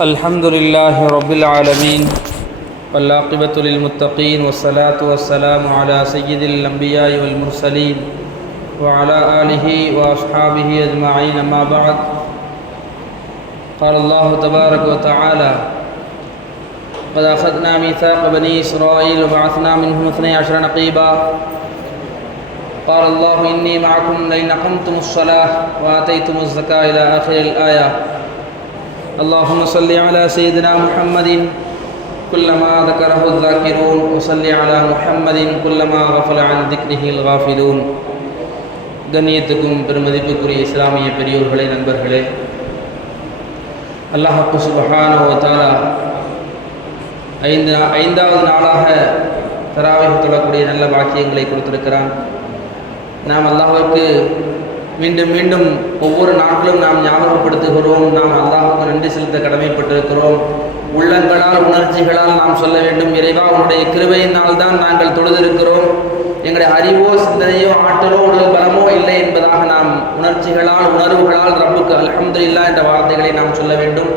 الحمد لله رب العالمين والعاقبة للمتقين والصلاة والسلام على سيد الأنبياء والمرسلين وعلى آله وأصحابه أجمعين أما بعد. قال الله تبارك وتعالى قد أخذنا ميثاق بني إسرائيل وبعثنا منهم اثني عشر نقيبا. قال الله إني معكم لئن أقمتم الصلاة وآتيتم الزكاة إلى آخر الآية. اللهم صل على سيدنا محمد كلما ذكره الذاكرون وصل على محمد كلما غفل عن ذكره الغافلون கண்ணியத்துக்கும் பெருமதிப்புக்குரிய இஸ்லாமிய பெரியோர்களே நண்பர்களே அல்லாஹு சுபஹானோ தாலா ஐந்து ஐந்தாவது நாளாக தராவிக தொழக்கூடிய நல்ல பாக்கியங்களை கொடுத்திருக்கிறான் நாம் அல்லாஹுக்கு மீண்டும் மீண்டும் ஒவ்வொரு நாட்களும் நாம் ஞாபகப்படுத்துகிறோம். நாம் அல்லாஹுக்கு நன்றி செலுத்த கடமைப்பட்டிருக்கிறோம். உள்ளங்களால் உணர்ச்சிகளால் நாம் சொல்ல வேண்டும். இறைவா உன்னுடைய கிருபையினால் தான் நாங்கள் தொழுதிருக்கிறோம். எங்களுடைய அறிவோ சிந்தனையோ ஆற்றலோ உடல் பலமோ இல்லை என்பதாக நாம் உணர்ச்சிகளால் உணர்வுகளால் ரப்புக்கு அலமது இல்லா என்ற வார்த்தைகளை நாம் சொல்ல வேண்டும்.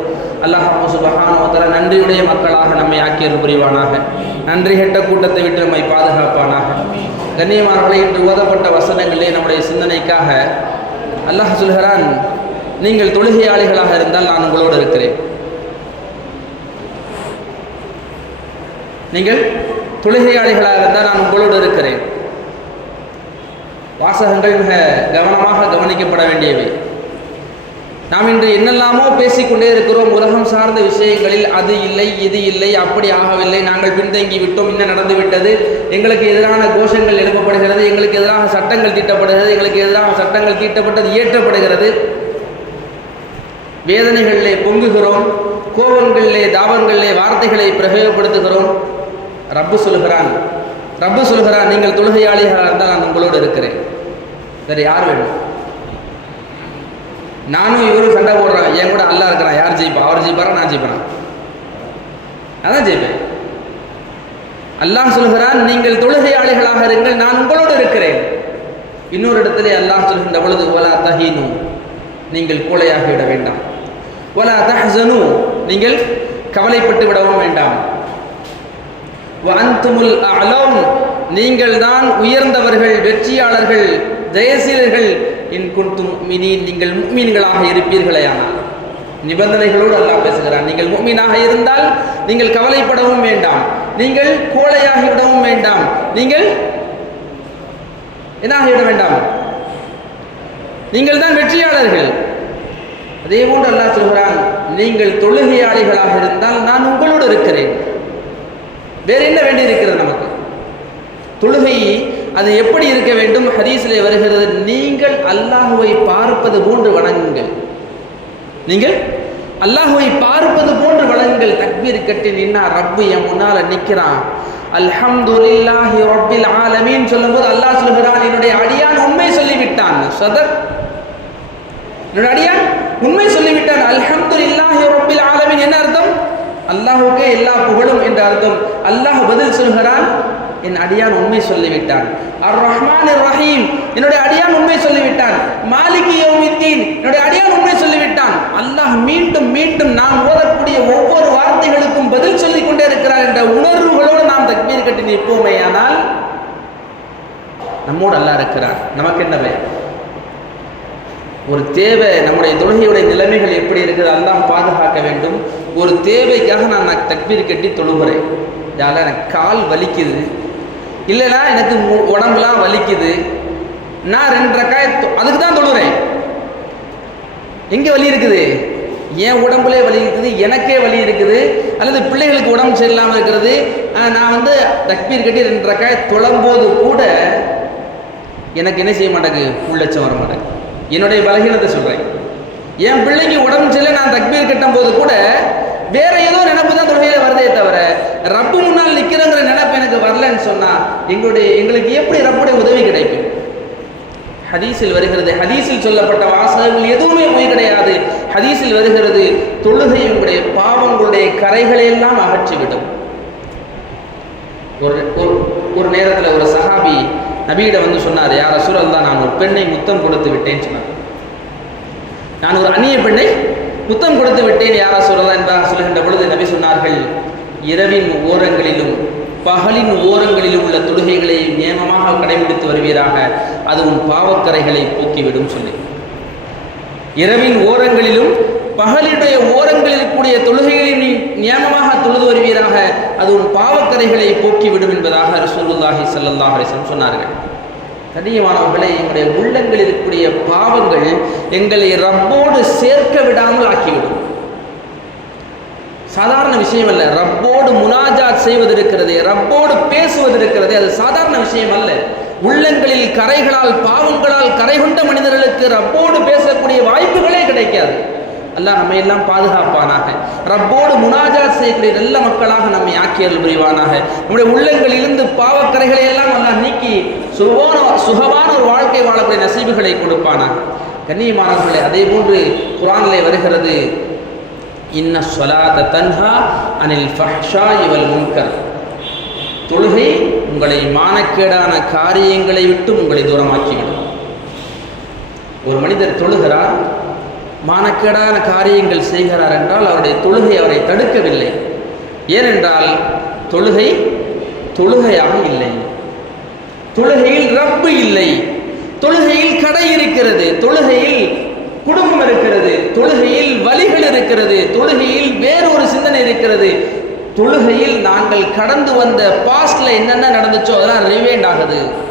அல்லாஹ் சுபஹானோத்தர நன்றியுடைய மக்களாக நம்மை ஆக்கியது புரிவானாக. நன்றி கெட்ட கூட்டத்தை விட்டு நம்மை பாதுகாப்பானாக. கண்ணியமானவர்களை இன்று ஓதப்பட்ட வசனங்களே நம்முடைய சிந்தனைக்காக அல்லாஹ் சொல்கிறான் நீங்கள் தொழுகையாளிகளாக இருந்தால் நான் உங்களோடு இருக்கிறேன். நீங்கள் தொழுகையாளிகளாக இருந்தால் நான் உங்களோடு இருக்கிறேன். வாசகங்கள் மிக கவனமாக கவனிக்கப்பட வேண்டியவை. நாம் இன்று என்னெல்லாமோ பேசிக்கொண்டே இருக்கிறோம். உலகம் சார்ந்த விஷயங்களில் அது இல்லை இது இல்லை அப்படி ஆகவில்லை. நாங்கள் பின்தங்கி விட்டோம். என்ன நடந்து விட்டது. எங்களுக்கு எதிரான கோஷங்கள் எழுப்பப்படுகிறது. எங்களுக்கு எதிராக சட்டங்கள் தீட்டப்படுகிறது. எங்களுக்கு எதிராக சட்டங்கள் தீட்டப்பட்டது இயற்றப்படுகிறது. வேதனைகளிலே பொங்குகிறோம். கோபங்களிலே தாபங்களிலே வார்த்தைகளை பிரயோகப்படுத்துகிறோம். ரப்பு சொல்கிறான் ரப்பு சொல்கிறான் நீங்கள் தொழுகையாளிகளாக இருந்தால் நான் உங்களோடு இருக்கிறேன். வேறு யார் வேணும்? நானும் இவரும் சண்டை போடுறேன் என் கூட அல்லா இருக்கிறான். யார் ஜெயிப்பா? அவர் ஜெயிப்பாரா? நான் ஜெயிப்பேனா? அதான் ஜெயிப்பேன். அல்லாஹ் சொல்கிறான் நீங்கள் தொழுகையாளிகளாக இருங்கள். நான் உங்களோடு இருக்கிறேன். இன்னொரு இடத்துல அல்லாஹ் சொல்கின்ற பொழுது ஒலா தஹீனு. நீங்கள் கோழையாகி விட வேண்டாம். ஒலா தஹனு நீங்கள் கவலைப்பட்டு விடவும் வேண்டாம். அந்துமுல் அலோம் நீங்கள் தான் உயர்ந்தவர்கள் வெற்றியாளர்கள் ஜெயசீலர்கள் இன் குன்தும் மினின் நீங்கள் மீன்களாக இருப்பீர்களே ஆனால் நிபந்தனைகளோடு அல்லாஹ் பேசுகிறான். நீங்கள் முக்மீனாக இருந்தால் நீங்கள் கவலைப்படவும் வேண்டாம். நீங்கள் கோழையாகிவிடவும் வேண்டாம். நீங்கள் என்னாகிவிட வேண்டாம்? நீங்கள் தான் வெற்றியாளர்கள். அதே போன்று அல்லாஹ் சொல்கிறான் நீங்கள் தொழுகையாளிகளாக இருந்தால் நான் உங்களோடு இருக்கிறேன். வேற என்ன வேண்டி இருக்கிறது நமக்கு? தொழுகை அது எப்படி இருக்க வேண்டும்? ஹதீஸிலே வருகிறது நீங்கள் அல்லாஹுவை பார்ப்பது போன்று வணங்குங்கள். நீங்கள் அல்லாஹுவை பார்ப்பது போன்று வழங்குங்கள் தக்பீர் கட்டி நின்னா ரப்பு என் முன்னால நிற்கிறான் அல்ஹம்துலில்லாஹி ரப்பில் ஆலமீன் சொல்லும்போது அல்லாஹ் சொல்கிறான் என்னுடைய அடியான் உண்மை சொல்லிவிட்டான். சதக். என்னுடைய அடியான் உண்மை சொல்லிவிட்டான். அல்ஹம்துலில்லாஹி ரப்பில் ஆலமீன். என்ன அர்த்தம்? அல்லாஹுக்கே எல்லா புகழும் என்ற அர்த்தம். அல்லாஹ் பதில் சொல்கிறான் என் அடியான் உண்மை சொல்லிவிட்டான். அர் ரஹ்மான் ரஹீம் என்னுடைய அடியான் உண்மை சொல்லிவிட்டான். மாலிகி யோமித்தீன் என்னுடைய அடியான் உண்மை சொல்லிவிட்டான். அல்லாஹ் மீண்டும் மீண்டும் நாம் ஓதக்கூடிய ஒவ்வொரு வார்த்தைகளுக்கும் பதில் சொல்லிக் கொண்டே இருக்கிறார் என்ற உணர்வுகளோடு நாம் தக்பீர் கட்டி நிற்போமே ஆனால் நம்மோடு அல்லா இருக்கிறார் நமக்கு என்ன ஒரு தேவை நம்முடைய தொழுகையுடைய நிலைமைகள் எப்படி இருக்குது அல்லாஹ் பாதுகாக்க வேண்டும். ஒரு தேவைக்காக நான் நான் தக்பீர் கட்டி தொழுகிறேன். யால எனக்கு கால் வலிக்குது. இல்லைனா எனக்கு உடம்புலாம் வலிக்குது. நான் ரெண்டு ரக்காய அதுக்கு தான் தொழுறேன். எங்கே வலி இருக்குது? என் உடம்புலே வலி இருக்குது எனக்கே வலி இருக்குது. அல்லது பிள்ளைகளுக்கு உடம்பு சரியில்லாமல் இருக்கிறது. நான் வந்து தக்பீர் கட்டி ரெண்டு ரக்காய தொழும்போது கூட எனக்கு என்ன செய்ய மாட்டேங்குது? உள்ளச்சம் வர மாட்டேங்குது. என்னுடைய பலகீனத்தை சொல்கிறேன் என் பிள்ளைக்கு உடம்பு சரியில்லை நான் தக்பீர் கட்டும் போது கூட வேற ஏதோ நினப்பு தான் தொழுகையில் வருதே தவிர ரப்பு முன்னால் நிற்கிறங்கிற நினப்பு எனக்கு வரலன்னு சொன்னா எங்களுடைய எங்களுக்கு எப்படி ரப்புடைய உதவி கிடைக்கும்? ஹதீஸில் வருகிறது ஹதீஸில் சொல்லப்பட்ட வாசகங்கள் எதுவுமே போய் கிடையாது. ஹதீஸில் வருகிறது தொழுகை உங்களுடைய பாவங்களுடைய கரைகளை எல்லாம் அகற்றிவிடும். ஒரு ஒரு நேரத்தில் ஒரு சஹாபி நபியிடம் வந்து சொன்னார் யார் அசுரல் தான் நான் ஒரு பெண்ணை முத்தம் கொடுத்து விட்டேன்னு சொன்னார். நான் ஒரு அந்நிய பெண்ணை முத்தம் கொடுத்து விட்டேன் யாரா சொல்லலாம் என்பதாக சொல்கின்ற பொழுது நபி சொன்னார்கள் இரவின் ஓரங்களிலும் பகலின் ஓரங்களிலும் உள்ள தொழுகைகளை நியமமாக கடைபிடித்து வருவீராக அது உன் பாவக்கரைகளை போக்கிவிடும் சொல்லி. இரவின் ஓரங்களிலும் பகலுடைய ஓரங்களில் கூடிய தொழுகைகளை நீ நியமமாக தொழுது வருவீராக அது உன் பாவக்கரைகளை போக்கிவிடும் என்பதாக ரசூலுல்லாஹி சல்லாஹ் சொன்னார்கள். கண்ணியமானவர்களே எங்களுடைய உள்ளங்களில் இருக்கக்கூடிய பாவங்கள் எங்களை ரப்போடு சேர்க்க விடாமல் ஆக்கிவிடும். சாதாரண விஷயம் அல்ல. ரப்போடு முனாஜாத் செய்வது இருக்கிறது ரப்போடு பேசுவது இருக்கிறது அது சாதாரண விஷயம் அல்ல. உள்ளங்களில் கரைகளால் பாவங்களால் கரை கொண்ட மனிதர்களுக்கு ரப்போடு பேசக்கூடிய வாய்ப்புகளே கிடைக்காது. அல்லாஹ் நம்ம எல்லாம் பாதுகாப்பானாக. ரப்போடு முனாஜாத் செய்யக்கூடிய நல்ல மக்களாக நம்மை ஆக்கியல் புரிவானாக. நம்முடைய உள்ளங்களிலிருந்து பாவக்கரைகளை எல்லாம் அல்லாஹ் சுகமான சுகமான ஒரு வாழ்க்கை வாழக்கூடிய நசீபுகளை கொடுப்பானா? கண்ணியமானவர்களே அதே போன்று குரானிலே வருகிறது இன்ன சொலாத தன்ஹா அனில் ஃபஹ்ஷா இவல் முன்கர். தொழுகை உங்களை மானக்கேடான காரியங்களை விட்டு உங்களை தூரமாக்கிவிடும். ஒரு மனிதர் தொழுகிறார் மானக்கேடான காரியங்கள் செய்கிறார் என்றால் அவருடைய தொழுகை அவரை தடுக்கவில்லை. ஏனென்றால் தொழுகை தொழுகையாக இல்லை. தொழுகையில் ரப்பு இல்லை. தொழுகையில் கடை இருக்கிறது. தொழுகையில் குடும்பம் இருக்கிறது. தொழுகையில் வழிகள் இருக்கிறது. தொழுகையில் வேறொரு சிந்தனை இருக்கிறது. தொழுகையில் நாங்கள் கடந்து வந்த பாஸ்ட்ல என்னென்ன நடந்துச்சோ அதெல்லாம் ரிவைண்ட் ஆகுது.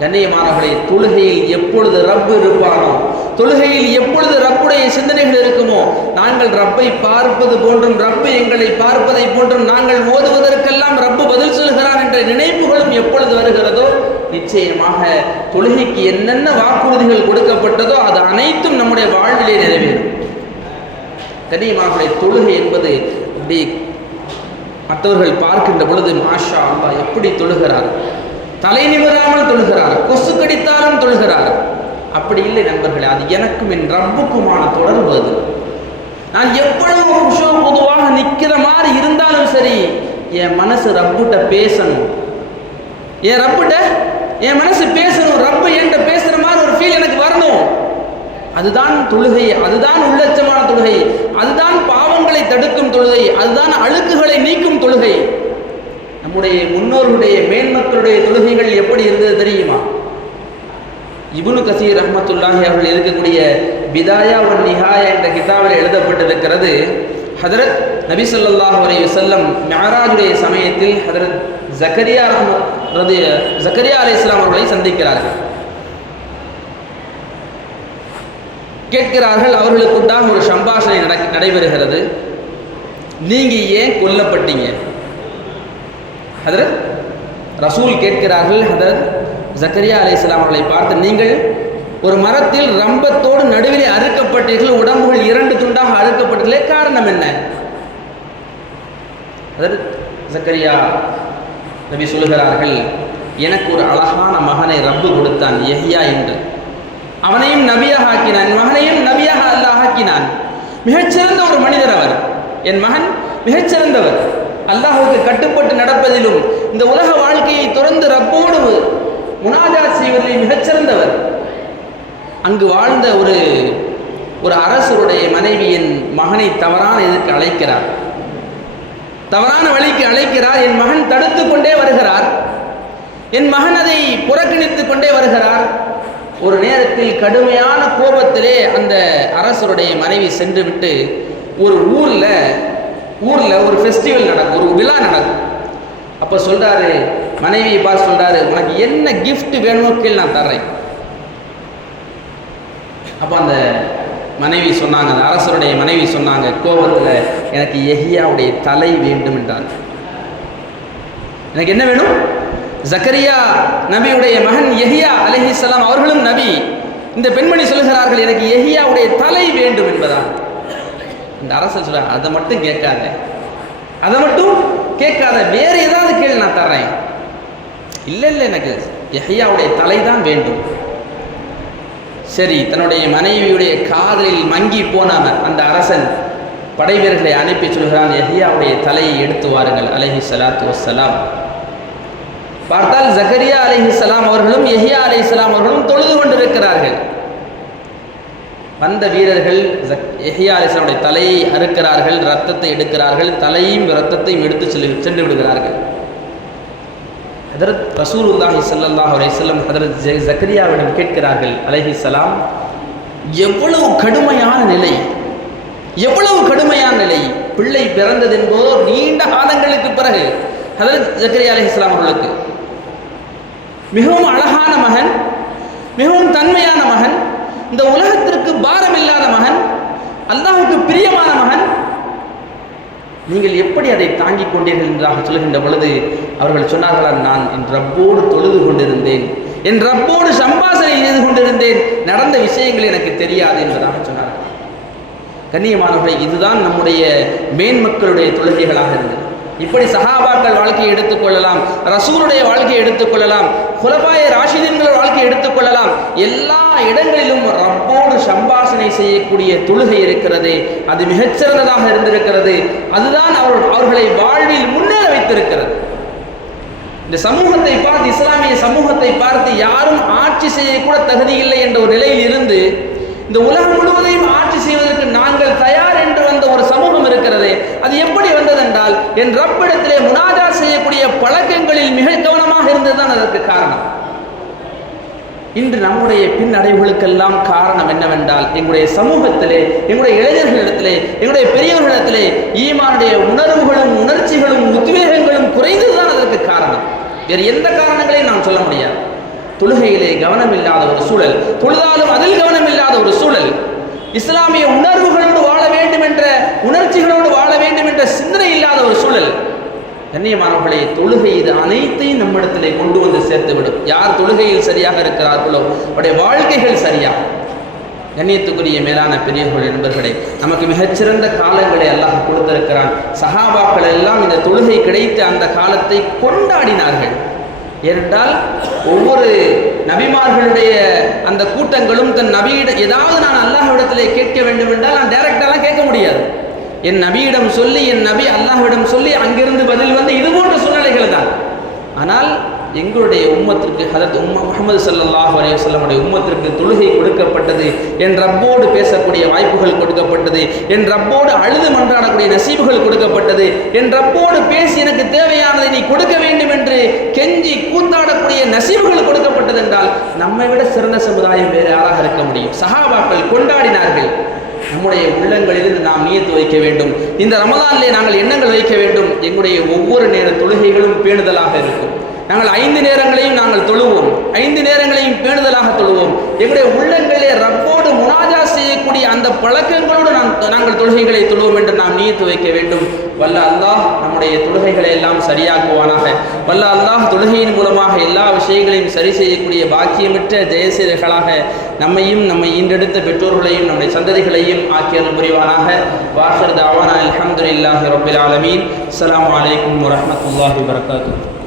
கண்ணியமானவர்களே தொழுகையில் எப்பொழுது ரப்பு இருப்பானோ தொழுகையில் எப்பொழுது ரப்புடைய சிந்தனைகள் இருக்குமோ நாங்கள் ரப்பை பார்ப்பது போன்றும் ரப்பு எங்களை பார்ப்பதை போன்றும் நாங்கள் ஓதுவதற்கெல்லாம் ரப்பு பதில் சொல்கிறான் என்ற நினைப்புகளும் எப்பொழுது வருகிறதோ நிச்சயமாக தொழுகைக்கு என்னென்ன வாக்குறுதிகள் கொடுக்கப்பட்டதோ அது அனைத்தும் நம்முடைய வாழ்விலே நிறைவேறும். கனியமாக தொழுகை என்பது இப்படி மற்றவர்கள் பார்க்கின்ற பொழுது மாஷா அல்லாஹ் எப்படி தொழுகிறார்? தலை நிமிராமல் தொழுகிறார் கொசு கடித்தாலும் தொழுகிறார். அப்படி இல்லை நண்பர்களே அது எனக்கும் என் ரப்புக்குமான தொடர்பு அது. நான் எவ்வளவு குஷோ பொதுவாக நிற்கிற மாதிரி இருந்தாலும் சரி என் மனசு ரப்புட்ட பேசணும். என் ரப்புட்ட என் மனசு பேசணும் ரப்பு என்கிட்ட பேசுற மாதிரி ஒரு ஃபீல் எனக்கு வரணும். அதுதான் தொழுகை அதுதான் உள்ளச்சமான தொழுகை அதுதான் பாவங்களை தடுக்கும் தொழுகை அதுதான் அழுக்குகளை நீக்கும் தொழுகை. நம்முடைய முன்னோர்களுடைய மேன்மக்களுடைய தொழுகைகள் எப்படி இருந்தது தெரியுமா? இபுனு கசீர் ரஹமத்துல்லாஹி அவர்கள் இருக்கக்கூடிய பிதாயா ஒன் நிஹாயா என்ற கிதாபில் எழுதப்பட்டிருக்கிறது. ஹதரத் நபி ஸல்லல்லாஹு அலைஹி செல்லம் மியாராஜுடைய சமயத்தில் ஹதரத் ஜக்கரியா ரஹமத் ஜக்கரியா அலி இஸ்லாம் அவர்களை சந்திக்கிறார்கள். கேட்கிறார்கள் அவர்களுக்குண்டாக ஒரு சம்பாஷணை நடக்க நடைபெறுகிறது. நீங்கள் ஏன் கொல்லப்பட்டீங்க? ஹதரத் ரசூல் கேட்கிறார்கள் ஹதரத் ஜக்கரியா அலைஹிஸ்ஸலாம் அவர்களை பார்த்து நீங்கள் ஒரு மரத்தில் ரம்பத்தோடு நடுவிலே அறுக்கப்பட்டீர்கள் உடம்புகள் இரண்டு துண்டாக அறுக்கப்பட்டீர்களே காரணம் என்ன? ஜக்கரியா நபி சொல்லுகிறார்கள் எனக்கு ஒரு அழகான மகனை ரப்பு கொடுத்தான் யஹ்யா என்று. அவனையும் நபியாக ஆக்கினான் என் மகனையும் நபியாக அல்லாஹ் ஆக்கினான். மிகச்சிறந்த ஒரு மனிதர் அவர். என் மகன் மிகச்சிறந்தவர். அல்லாஹுக்கு கட்டுப்பட்டு நடப்பதிலும் இந்த உலக வாழ்க்கையை தொடர்ந்து ரப்போடு முனாஜாத் செய்வதிலே மிகச்சிறந்தவர். அங்கு வாழ்ந்த ஒரு ஒரு அரசருடைய மனைவி என் மகனை தவறான இதற்கு அழைக்கிறார். தவறான வழிக்கு அழைக்கிறார். என் மகன் தடுத்து கொண்டே வருகிறார். என் மகன் அதை புறக்கணித்து கொண்டே வருகிறார். ஒரு நேரத்தில் கடுமையான கோபத்திலே அந்த அரசருடைய மனைவி சென்று விட்டு ஒரு ஊர்ல ஊர்ல ஒரு ஃபெஸ்டிவல் நடக்கும் ஒரு விழா நடக்கும். அப்ப சொல்றாரு மனைவி பார்த்து சொல்றாரு உனக்கு என்ன கிஃப்ட் வேணுமோ கீழ் நான் தர்றேன். அப்போ அந்த மனைவி சொன்னாங்க அந்த அரசருடைய மனைவி சொன்னாங்க கோபத்தில் எனக்கு எஹியாவுடைய தலை வேண்டும் என்றார். எனக்கு என்ன வேணும்? ஜக்கரியா நபியுடைய மகன் எஹியா அலைஹிஸ்ஸலாம் அவர்களும் நபி. இந்த பெண்மணி சொல்கிறார்கள் எனக்கு எஹியாவுடைய தலை வேண்டும் என்பதா இந்த அரசர் சொல்ற அதை மட்டும் கேட்காத. அதை மட்டும் கேட்காத. வேற ஏதாவது கேள்வி நான் தர்றேன். இல்லை இல்லை எனக்கு எஹையாவுடைய தலை தான் வேண்டும். சரி தன்னுடைய மனைவியுடைய காதலில் மங்கி போனாமல் அந்த அரசன் படை வீரர்களை அனுப்பி சொல்கிறான் எஹியாவுடைய தலையை எடுத்து வாருங்கள். அலஹி சலாத்து வசலாம் பார்த்தால் ஜகரியா அலஹி சலாம் அவர்களும் எஹியா அலைஹிஸ்ஸலாம் அவர்களும் தொழுது கொண்டிருக்கிறார்கள். வந்த வீரர்கள் எஹியா அலிஸ்லாமுடைய தலையை அறுக்கிறார்கள் ரத்தத்தை எடுக்கிறார்கள் தலையும் ரத்தத்தையும் எடுத்து செல்லு சென்று விடுகிறார்கள். ஹதரத் ரசூலுல்லாஹி சல்லாஹ் அலைஹி வஸல்லம் ஹதரத் ஜ- ஜக்கரியாவிடம் கேட்கிறார்கள் அலைஹிஸ்ஸலாம் எவ்வளவு கடுமையான நிலை எவ்வளவு கடுமையான நிலை பிள்ளை பிறந்தது என்பதோ நீண்ட காலங்களுக்கு பிறகு ஹதரத் ஜக்கரியா அலைஹிஸ்ஸலாம் அவர்களுக்கு மிகவும் அழகான மகன் மிகவும் தன்மையான மகன் இந்த உலகத்திற்கு பாரம் இல்லாத மகன் அல்லாஹுக்கு பிரியமான மகன் நீங்கள் எப்படி அதை தாங்கிக் கொண்டீர்கள் என்றாக சொல்லுகின்ற பொழுது அவர்கள் சொன்னார்களா நான் என் ரப்போடு தொழுது கொண்டிருந்தேன். என் ரப்போடு சம்பாசனை செய்து கொண்டிருந்தேன். நடந்த விஷயங்கள் எனக்கு தெரியாது என்பதாக சொன்னார்கள். கண்ணியமானவர்களை இதுதான் நம்முடைய மேன்மக்களுடைய தொழுகைகளாக இருந்தது. இப்படி சஹாபாக்கள் வாழ்க்கையை எடுத்துக்கொள்ளலாம் ரசூருடைய வாழ்க்கையை எடுத்துக்கொள்ளலாம் குலபாய ராஷிதீன்கள் வாழ்க்கையை எடுத்துக்கொள்ளலாம் எல்லா இடங்களிலும் ரப்போடு சம்பாஷணை செய்யக்கூடிய தொழுகை இருக்கிறது. அது மிகச்சிறந்ததாக இருந்திருக்கிறது. அதுதான் அவர் அவர்களை வாழ்வில் முன்னேற வைத்திருக்கிறது. இந்த சமூகத்தை பார்த்து இஸ்லாமிய சமூகத்தை பார்த்து யாரும் ஆட்சி செய்யக்கூட தகுதி இல்லை என்ற ஒரு நிலையில் இருந்து இந்த உலகம் முழுவதையும் ஆட்சி செய்வதற்கு நாங்கள் தயார் என்று வந்த ஒரு சமூகம் இருக்கிறது. அது எப்படி வந்ததென்றால் என் ரப்பிடத்திலே முனாஜா செய்யக்கூடிய பழக்கங்களில் மிக கவனமாக இருந்ததுதான் அதற்கு காரணம். இன்று நம்முடைய பின்னடைவுகளுக்கெல்லாம் காரணம் என்னவென்றால் எங்களுடைய சமூகத்திலே எங்களுடைய இளைஞர்களிடத்திலே எங்களுடைய பெரியவர்களிடத்திலே ஈமானுடைய உணர்வுகளும் உணர்ச்சிகளும் உத்வேகங்களும் குறைந்ததுதான் அதற்கு காரணம். வேறு எந்த காரணங்களையும் நாம் சொல்ல முடியாது. தொழுகையிலே கவனம் இல்லாத ஒரு சூழல் தொழுதாலும் அதில் கவனம் இல்லாத ஒரு சூழல் இஸ்லாமிய உணர்வுகள் வேண்டும் என்ற உணர்ச்சிகளோடு வாழ வேண்டும் என்ற சிந்தனை இல்லாத ஒரு சூழல். கண்ணியமானவர்களே தொழுகை இது அனைத்தையும் நம்மிடத்திலே கொண்டு வந்து சேர்த்துவிடும். யார் தொழுகையில் சரியாக இருக்கிறார்களோ அவருடைய வாழ்க்கைகள் சரியா? கண்ணியத்துக்குரிய மேலான பெரியவர்கள் நண்பர்களே நமக்கு மிகச்சிறந்த காலங்களை அல்லாஹ் கொடுத்திருக்கிறான். சஹாபாக்கள் எல்லாம் இந்த தொழுகை கிடைத்த அந்த காலத்தை கொண்டாடினார்கள். ஏனென்றால் ஒவ்வொரு நபிமார்களுடைய அந்த கூட்டங்களும் தன் நபியிட ஏதாவது நான் அல்லாஹ்விடத்திலே கேட்க வேண்டும் என்றால் நான் டைரக்டாலாம் கேட்க முடியாது. என் நபியிடம் சொல்லி என் நபி அல்லாஹ்விடம் சொல்லி அங்கிருந்து பதில் வந்து இது போன்ற சூழ்நிலைகள் தான். ஆனால் எங்களுடைய உம்மத்திற்கு ஹதரத் உம்மா முகமது சல்லாஹ் அலைஹி வஸல்லமுடைய உம்மத்திற்கு தொழுகை கொடுக்கப்பட்டது என் ரப்போடு பேசக்கூடிய வாய்ப்புகள் கொடுக்கப்பட்டது என் ரப்போடு அழுது மன்றாடக்கூடிய நசீபுகள் கொடுக்கப்பட்டது என் ரப்போடு பேசி எனக்கு தேவையானதை நீ கொடுக்க வேண்டும் என்று கெஞ்சி கூத்தாடக்கூடிய நசீபுகள் கொடுக்கப்பட்டது என்றால் நம்மை விட சிறந்த சமுதாயம் வேறு யாராக இருக்க முடியும். சஹாபாக்கள் கொண்டாடினார்கள். நம்முடைய உள்ளங்களிலிருந்து நாம் நியத்து வைக்க வேண்டும். இந்த ரமதானிலே நாங்கள் எண்ணங்கள் வைக்க வேண்டும். எங்களுடைய ஒவ்வொரு நேர தொழுகைகளும் பேணுதலாக இருக்கும். நாங்கள் ஐந்து நேரங்களையும் நாங்கள் தொழுவோம். ஐந்து நேரங்களையும் பேணுதலாக தொழுவோம். எங்களுடைய உள்ளங்களிலே ரப்போ முனாஜா செய்யக்கூடிய அந்த பழக்கங்களோடு நாம் நாங்கள் தொழுகைகளை தொழுவோம் என்று நாம் நீத்து வைக்க வேண்டும். வல்ல அல்லாஹ் நம்முடைய தொழுகைகளை எல்லாம் சரியாக்குவானாக. வல்ல அல்லாஹ் தொழுகையின் மூலமாக எல்லா விஷயங்களையும் சரி செய்யக்கூடிய பாக்கியமற்ற ஜெயசீலர்களாக நம்மையும் நம்மை ஈண்டெடுத்த பெற்றோர்களையும் நம்முடைய சந்ததிகளையும் ஆக்கியல் புரிவானாக. வாசர் தாவானா அலமதுல்லாஹி ரப்பில் ஆலமீன். அஸ்ஸலாமு வலைக்கம் வரமத்துல்லாஹி வரகாத்து